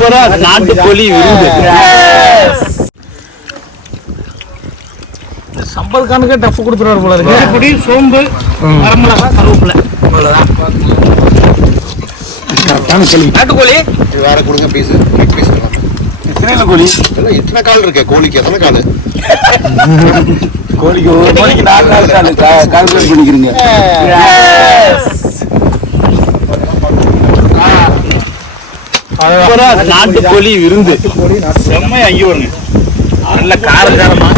சூப்பரா நாட்டுக்கோழி விருந்து சம்பல் கணக்கே டஃப் கொடுத்துருவாரு போல இருக்கு. பொடி சோம்பு வரமிளகா கருவேப்பிலை. கரெக்டான கேள்வி நாட்டுக்கோழி வேற கொடுங்க பீஸ். நெக் பீஸ் எத்தனை கோழி? இதெல்லாம் எத்தனை கால் இருக்கு? கோழிக்கு எத்தனை கால்? கோழிக்கு கோழிக்கு நாலு நாள் காலு. கால்குலேட் பண்ணிக்கிறீங்க. சூப்பரா நாட்டுக்கோழி விருந்து. செம்மையா அங்கே வருங்க நல்ல காரசாரமா.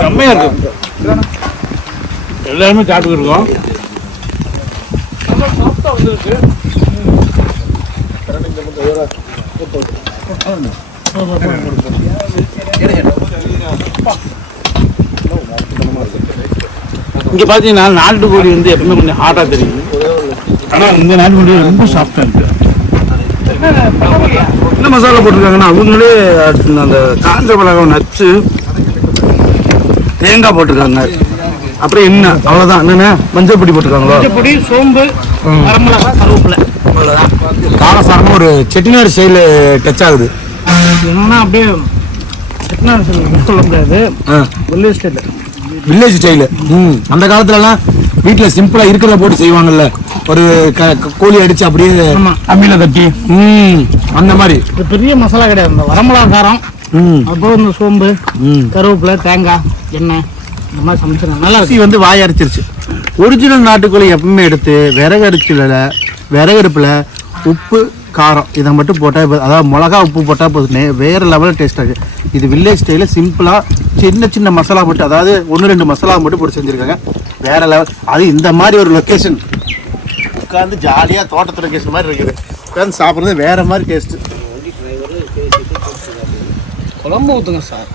செம்மையா இருக்கு. எல்லாருமே சாப்பிட்டு இருக்கோம். இங்க பாத்தீங்கன்னா நாட்டுக்கோழி வந்து எப்பவுமே கொஞ்சம் ஹார்டா தெரியும். ஆனா இந்த நாட்டுக்கோழி ரொம்ப சாஃப்டா இருக்கு. என்ன மசாலா போட்டிருக்காங்கன்னா அவங்களே அந்த காஞ்ச மிளகாய் நச்சு தேங்காய் போட்டிருக்காங்க. அப்புறம் என்ன அவ்வளவுதான். என்னென்ன? மஞ்சள் பொடி போட்டிருக்காங்களோ. பொடி சோம்பு வரமிளகா கருவேப்பிலை. காரசாரமா ஒரு செட்டிநாடு ஸ்டைல் டச் ஆகுது. என்னன்னா அப்படியே செட்டிநாடு சொல்லி சொல்ல முடியாது. வில்லேஜ் ஸ்டைல் வில்லேஜ் ஸ்டைலு அந்த காலத்துலலாம் வீட்டில் சிம்பிளாக இருக்கிறத போட்டு செய்வாங்கல்ல. ஒரு கோழி அடிச்சு அப்படியே. அம்மியில் தட்டி. ம். அந்த மாதிரி. பெரிய மசாலா கிடையாது. இந்த வரமிளகா காரம் ம். அப்புறம் இந்த சோம்பு ம். கருவேப்பிலை தேங்காய் எண்ணெய் இந்த மாதிரி சமைச்சிருக்காங்க நல்லா வந்து வாய் அரைச்சிருச்சு. ஒரிஜினல் நாட்டுக்கோழி எப்பவுமே எடுத்து விறகு அரிசியில் விறகடுப்பில் உப்பு காரம் இதை மட்டும் போட்டால் அதாவது மிளகா உப்பு போட்டால் போதும். வேறு லெவலில் டேஸ்ட் ஆகுது இது வில்லேஜ் ஸ்டைலில் சிம்பிளாக சின்ன சின்ன மசாலா போட்டு அதாவது ஒன்று ரெண்டு மசாலா மட்டும் போட்டு செஞ்சுருக்காங்க. வேறு லெவல் அது இந்த மாதிரி ஒரு லொக்கேஷன் உட்காந்து ஜாலியாக தோட்டத்து லொக்கேஷன் மாதிரி இருக்குது. உட்காந்து சாப்பிட்றது வேறு மாதிரி டேஸ்ட்டு குழம்பு ஊற்றுங்க சார்.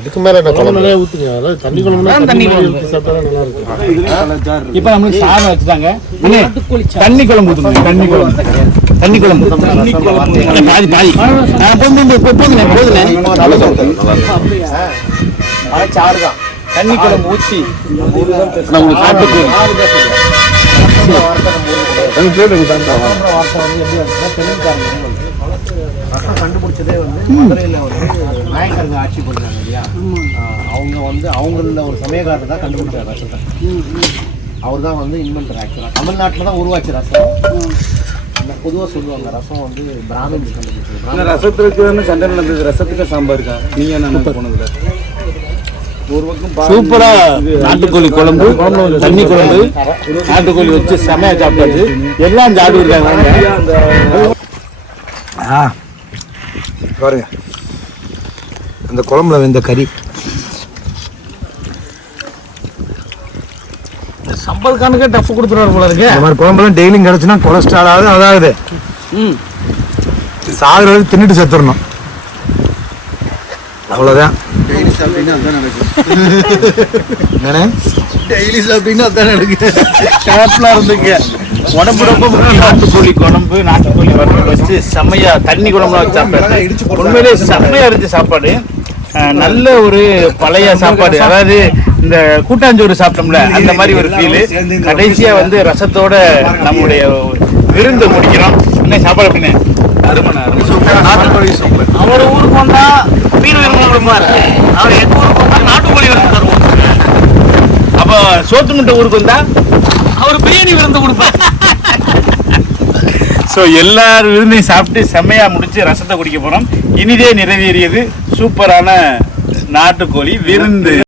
இதுக்கு மேல என்ன குழம்பு தண்ணி குழம்பு. இப்போ நம்மளுக்கு சாதம் வச்சுட்டாங்க தண்ணி குழம்பு ஊற்றுங்க தண்ணி குழம்பு. தண்ணி குழம்பு. தண்ணி பாதி பாதி. ஆ, போதும், போதுண்ணே, போதுண்ணே. தண்ணி குழம்பு ஊற்றி நான் உங்களுக்கு சாப்பிட்டு ரசம் கண்டுபிடிச்சதே வந்து மதுரையில் வந்து நாயக்கருங்க ஆட்சி பண்ணாங்க இல்லையா? அவங்க வந்து அவங்கள ஒரு சமயக்காரர் தான் கண்டுபிடிச்சார் ரசத்தை அவர் தான் வந்து இன்வென்டர் ஆக்சுவலாக தமிழ்நாட்டில் தான் உருவாச்சு ரசம். பொதுவாக சொல்லுவாங்க ரசம் வந்து பிராமின் கண்டுபிடிச்சது. ரசத்துக்கு சண்டை நடந்தது ரசத்துக்கு சாம்பாருக்கா நீங்க என்ன போனதுல? சூப்பரா நாட்டுக்கோழி குழம்பு தண்ணி குழம்பு நாட்டுக்கோழி வச்சு செமையா சாப்பிட்டாச்சு. எல்லாம் சாப்பிட்டு இருக்காங்க. பாருங்க. அந்த குழம்புல வெந்த கறி. சம்பல் கணக்கே டஃப் கொடுத்துருவாரு போல இருக்கு. இந்த மாதிரி குழம்புலாம் டெய்லியும் கிடச்சுன்னா கொலஸ்ட்ரால் ஆகுது அதாவது ம். சாகுற வரைக்கும் தின்னுட்டு செத்துடணும் அவ்வளோதான் டெய்லி சாப்பிட்டீங்கன்னா அதான் நடக்கும். டெய்லி சாப்பிட்டீங்கன்னா அதான் நடக்கும். ஷார்ப்லாம் இருந்துங்க உடம்பு ரொம்ப நாட்டுக்கோழி குழம்பு நாட்டுக்கோழி வறுவல் வச்சு செம்மையா தண்ணி குழம்புலாம் வச்சு சாப்பிட்டேன் உண்மையிலே செம்மையா இருந்துச்சு சாப்பாடு. நல்ல ஒரு பழைய சாப்பாடு. அதாவது இந்த கூட்டாஞ்சோறு சாப்பிட்டோம்ல அந்த மாதிரி ஒரு ஃபீலு கடைசியா வந்து ரசத்தோட நம்முடைய விருந்து முடிக்கிறோம். என்ன சாப்பாடு அப்படின்னு அருமணா நாட்டுக்கோழி சூப்பர். அவர் ஊருக்கு வந்தா மீன் விருந்து கொடுப்பாரு அவர் எங்க ஊருக்கு வந்தா நாட்டுக்கோழி விருந்து தருவோம் அப்போ சோத்து முட்டை ஊருக்கு வந்தா? அவர் பிரியாணி விருந்து கொடுப்பாரு. ஸோ எல்லார் விருந்தையும் சாப்பிட்டு செம்மையா முடிச்சு ரசத்தை குடிக்க போறோம். இனிதே நிறைவேறியது சூப்பரான நாட்டுக்கோழி விருந்து.